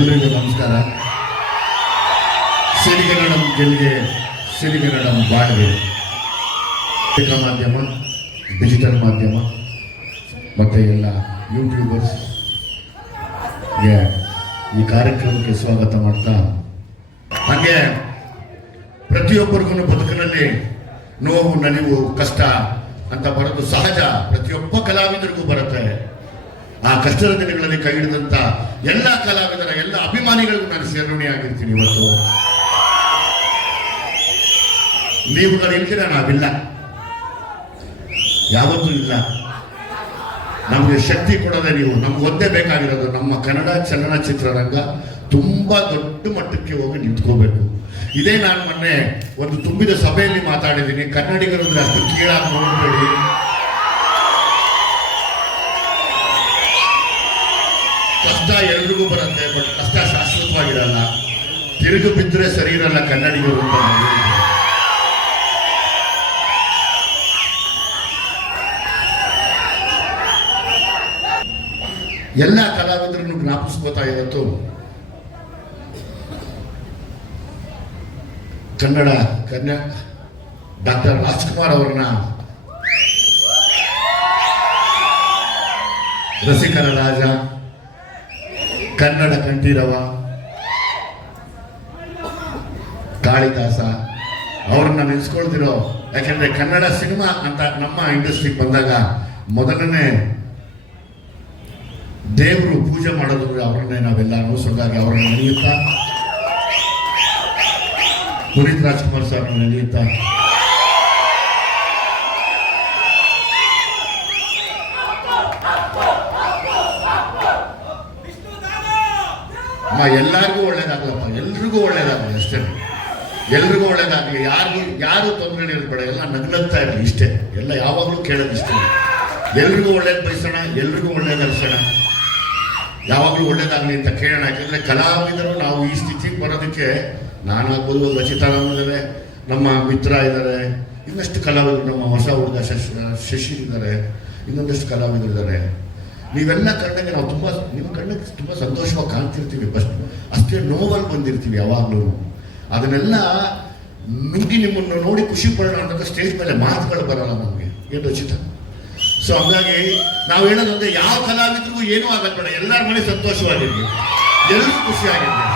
ಎಲ್ಲರಿಗೂ ನಮಸ್ಕಾರ. ಸಿರಿಗನ್ನಡಂ ಗೆಲ್ಗೆ ಸಿರಿಗನ್ನಡಂ ಬಾಳ್ಗೆ ಪತ್ರಿಕಾ ಮಾಧ್ಯಮ ಡಿಜಿಟಲ್ ಮಾಧ್ಯಮ, ಮತ್ತು ಎಲ್ಲ ಯೂಟ್ಯೂಬರ್ಸ್ ಈ ಕಾರ್ಯಕ್ರಮಕ್ಕೆ ಸ್ವಾಗತ ಮಾಡ್ತಾ. ಹಾಗೆ ಪ್ರತಿಯೊಬ್ಬರಿಗೂ ಬದುಕಿನಲ್ಲಿ ನೋವು ನಲಿವು ಕಷ್ಟ ಅಂತ ಬರೋದು ಸಹಜ ಪ್ರತಿಯೊಬ್ಬ ಕಲಾವಿದರಿಗೂ ಬರುತ್ತೆ. ಆ ಕಷ್ಟದ ದಿನಗಳಲ್ಲಿ ಕೈ ಹಿಡಿದಂತ ಎಲ್ಲ ಕಲಾವಿದರ ಎಲ್ಲ ಅಭಿಮಾನಿಗಳಿಗೂ ನಾನು ಸೇರ್ಣಿಯಾಗಿರ್ತೀನಿ ಇವತ್ತು. ನೀವು ನಾನು ಇಲ್ದಿರ ನಾವಿಲ್ಲ. ಯಾವತ್ತೂ ಇಲ್ಲ. ನಮಗೆ ಶಕ್ತಿ ಕೊಡದೆ ನೀವು, ನಮ್ಗೆ ಒದ್ದೇ ಬೇಕಾಗಿರೋದು ನಮ್ಮ ಕನ್ನಡ ಚಲನಚಿತ್ರರಂಗ ತುಂಬಾ ದೊಡ್ಡ ಮಟ್ಟಕ್ಕೆ ಹೋಗಿ ನಿಂತ್ಕೋಬೇಕು. ಇದೇ ನಾನು ಮೊನ್ನೆ ಒಂದು ತುಂಬಿದ ಸಭೆಯಲ್ಲಿ ಮಾತಾಡಿದ್ದೀನಿ. ಕನ್ನಡಿಗರು ಅಷ್ಟು ಕೀಳಾಗಿ ನೋಡಬೇಡಿ. ಕಷ್ಟ ಎಲ್ರಿಗೂ ಬರುತ್ತೆ, ಬಟ್ ಕಷ್ಟ ಶಾಶ್ವತವಾಗಿರಲ್ಲ. ತಿರುಗು ಬಿದ್ದರೆ ಸರಿ ಇರಲ್ಲ ಕನ್ನಡಿಗರು ಅಂತ ಎಲ್ಲ ಕಲಾವಿದರನ್ನು ಜ್ಞಾಪಿಸ್ಕೋತಾ ಇವತ್ತು ಕನ್ನಡ ಕನ್ಯಾ ಡಾಕ್ಟರ್ ರಾಜ್ಕುಮಾರ್ ಅವರನ್ನ ರಸಿಕರ ರಾಜ ಕನ್ನಡ ಕಂಠೀರವ ಕಾಳಿದಾಸ, ಅವ್ರನ್ನ ನೆನೆಸ್ಕೊಳ್ತಿರೋ, ಯಾಕೆಂದ್ರೆ ಕನ್ನಡ ಸಿನಿಮಾ ಅಂತ ನಮ್ಮ ಇಂಡಸ್ಟ್ರಿಗೆ ಬಂದಾಗ ಮೊದಲನೇ ದೇವರು ಪೂಜೆ ಮಾಡೋದು ಅವರನ್ನೇ ನಾವೆಲ್ಲ ಅನುಸರಿದಾಗ ಅವರನ್ನ ನೆನೆಯುತ್ತಾ? ಪುನೀತ್ ರಾಜ್ಕುಮಾರ್ ಸರ್ ನೆನೆಯುತ್ತಾ? ಅಮ್ಮ, ಎಲ್ಲರಿಗೂ ಒಳ್ಳೇದಾಗಲಪ್ಪ. ಎಲ್ರಿಗೂ ಒಳ್ಳೇದಾಗಲಿ ಅಷ್ಟೇ. ಎಲ್ರಿಗೂ ಒಳ್ಳೇದಾಗಲಿ. ಯಾರಿಗೂ, ಯಾರು ತೊಂದರೆ ಇರಬೇಡ ಎಲ್ಲ ನಗ್ನಗ್ತಾ ಇರಲಿ ಇಷ್ಟೇ. ಎಲ್ಲ ಯಾವಾಗಲೂ ಕೇಳೋದು ಇಷ್ಟೇ. ಎಲ್ರಿಗೂ ಒಳ್ಳೇದು ಬಯಸೋಣ, ಎಲ್ರಿಗೂ ಒಳ್ಳೇದು ಅನ್ಸೋಣ ಯಾವಾಗಲೂ ಒಳ್ಳೇದಾಗಲಿ ಅಂತ ಕೇಳೋಣ. ಯಾಕೆಂದರೆ ಕಲಾವಿದರು ನಾವು ಈ ಸ್ಥಿತಿಗೆ ಬರೋದಕ್ಕೆ ನಾನಾಗ್ಬೋದು ಇದ್ದಾರೆ ನಮ್ಮ ಮಿತ್ರ ಇದ್ದಾರೆ. ಇನ್ನಷ್ಟು ಕಲಾವಿದರು ನಮ್ಮ ಹೊಸ ಹುಡುಗ ಶಶಿ ಶಶಿ ಇದ್ದಾರೆ ಇನ್ನೊಂದಷ್ಟು ಕಲಾವಿದರು ಇದ್ದಾರೆ. ನೀವೆಲ್ಲ ಕಣ್ಣಗೆ ನಾವು ತುಂಬ, ನಿಮ್ಮ ಕಣ್ಣಿಗೆ ತುಂಬ ಸಂತೋಷವಾಗಿ ಕಾಣ್ತಿರ್ತೀವಿ ಫಸ್ಟ್ ಅಷ್ಟೇ ನೋವಲ್ಲಿ ಬಂದಿರ್ತೀವಿ ಯಾವಾಗಲೂ. ಅದನ್ನೆಲ್ಲ ನುಗ್ಗಿ ನಿಮ್ಮನ್ನು ನೋಡಿ ಖುಷಿ ಪಡೋಣ ಅಂತ ಸ್ಟೇಜ್ ಮೇಲೆ ಮಾತುಗಳು ಬರಲ್ಲ ನಮಗೆ. ಏನು ರಚಿತ ಸೊ ಹಂಗಾಗಿ ನಾವು ಹೇಳೋದಂದ್ರೆ ಯಾವ ಕಲಾವಿದ್ರಿಗೂ ಏನೂ ಆಗಲ್ಲ ಬೇಡ ಎಲ್ಲರ ಮನೆ ಸಂತೋಷವಾಗಿರ್ಲಿ. ಎಲ್ಲರೂ ಖುಷಿಯಾಗಿರ್ಲಿ